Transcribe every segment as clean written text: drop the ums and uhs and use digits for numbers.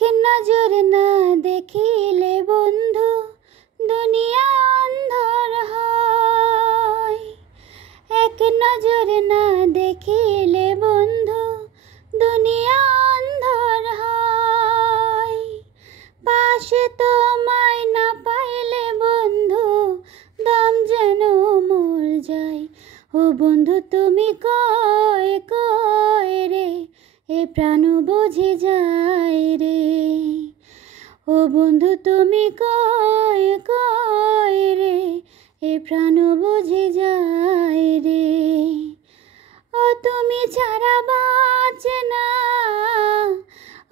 এক নজর না দেখিলে বন্ধু দুনিয়া অন্ধর হয়। এক নজর না দেখিলে বন্ধু দুনিয়া অন্ধর হয়। পাশে তোমায় না পাইলে বন্ধু দম যেন মর যায়। ও বন্ধু তুমি কয় কয় রে এ প্রাণ বুঝে যায় রে। ও বন্ধু তুমি কয় কয় রে এ প্রাণ বুঝে যায় রে। ও তুমি ছাড়া বাঁচে না,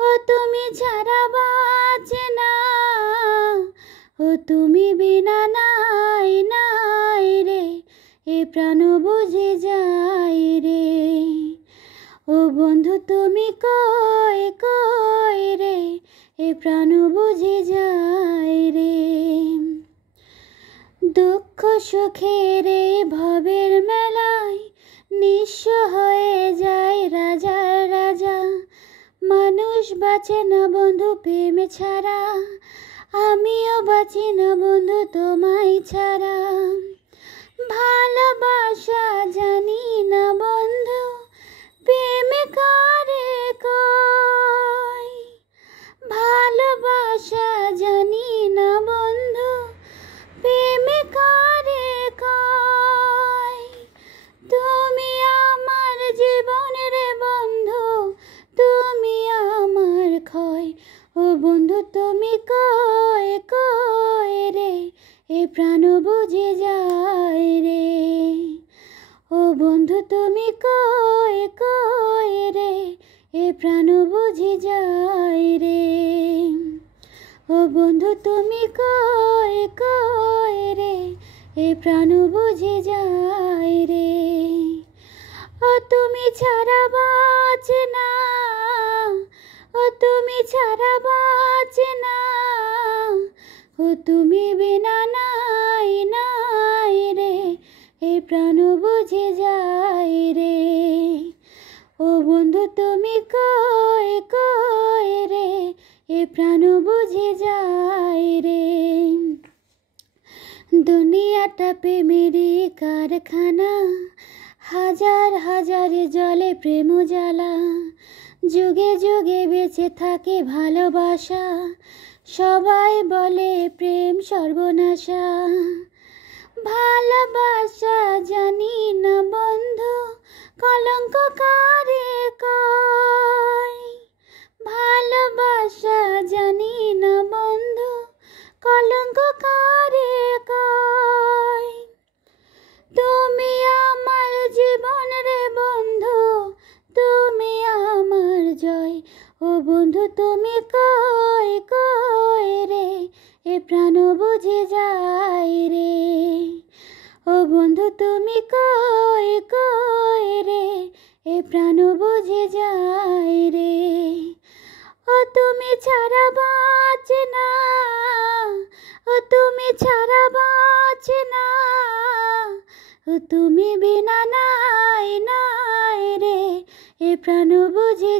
ও তুমি ছাড়া বাঁচে না, ও তুমি বিনা নাই নাই রে এ প্রাণ বুঝে যায় রে। ও বন্ধু তুমি কয় কয় রে এ প্রাণ বুঝে যায় রে। দুঃখ সুখের এই ভবের মেলায় নিঃস্ব হয়ে যায় রাজার রাজা। মানুষ বাঁচে না বন্ধু প্রেম ছাড়া, আমিও বাঁচি না বন্ধু তোমায় ছাড়া। ভালোবাসা জানি না বন্ধু প্রেম কারে কয়। ভালোবাসা জানি না বন্ধু প্রেম কারে কয়। তুমি আমার জীবন রে বন্ধু, তুমি আমার ক্ষয়। ও বন্ধু তুমি কয় কয় রে এ প্রাণ বুঝে যায় রে। ও বন্ধু তুমি কয় কয় রে এ প্রাণ বুঝে যায় রে। ও বন্ধু তুমি কয় কয় রে এ প্রাণ বুঝে যায় রে। ও তুমি ছাড়া বাঁচে না, ও তুমি ছাড়া বাঁচে না, ও তুমি বিনা নাই নাই রে এ প্রাণ বুঝে যায় রে। ও বন্ধু তুমি কয় কয় রে এ প্রাণ বুঝে যায় রে। দুনিয়াটা প্রেমেরই কারখানা, হাজার হাজার জলে প্রেম জ্বালা। যুগে যুগে বেঁচে থাকে ভালোবাসা, সবাই বলে প্রেম সর্বনাশা। ভালোবাসা জানি না বন্ধু কলঙ্ক কারে কয়। ভালোবাসা জানি না বন্ধু কলঙ্ক কারে কয়। তুমি আমার জীবন রে বন্ধু, তুমি আমার জয়। ও বন্ধু তুমি কয় কয় রে এ প্রাণ বুঝে যায় রে। ও বন্ধু তুমি কয় কয় রে এ প্রাণ বুঝে যায় রে। ও তুমি ছাড়া বাঁচে না, ও তুমি ছাড়া বাঁচে না, ও তুমি বিনা নাই নাই রে এ প্রাণ বুঝে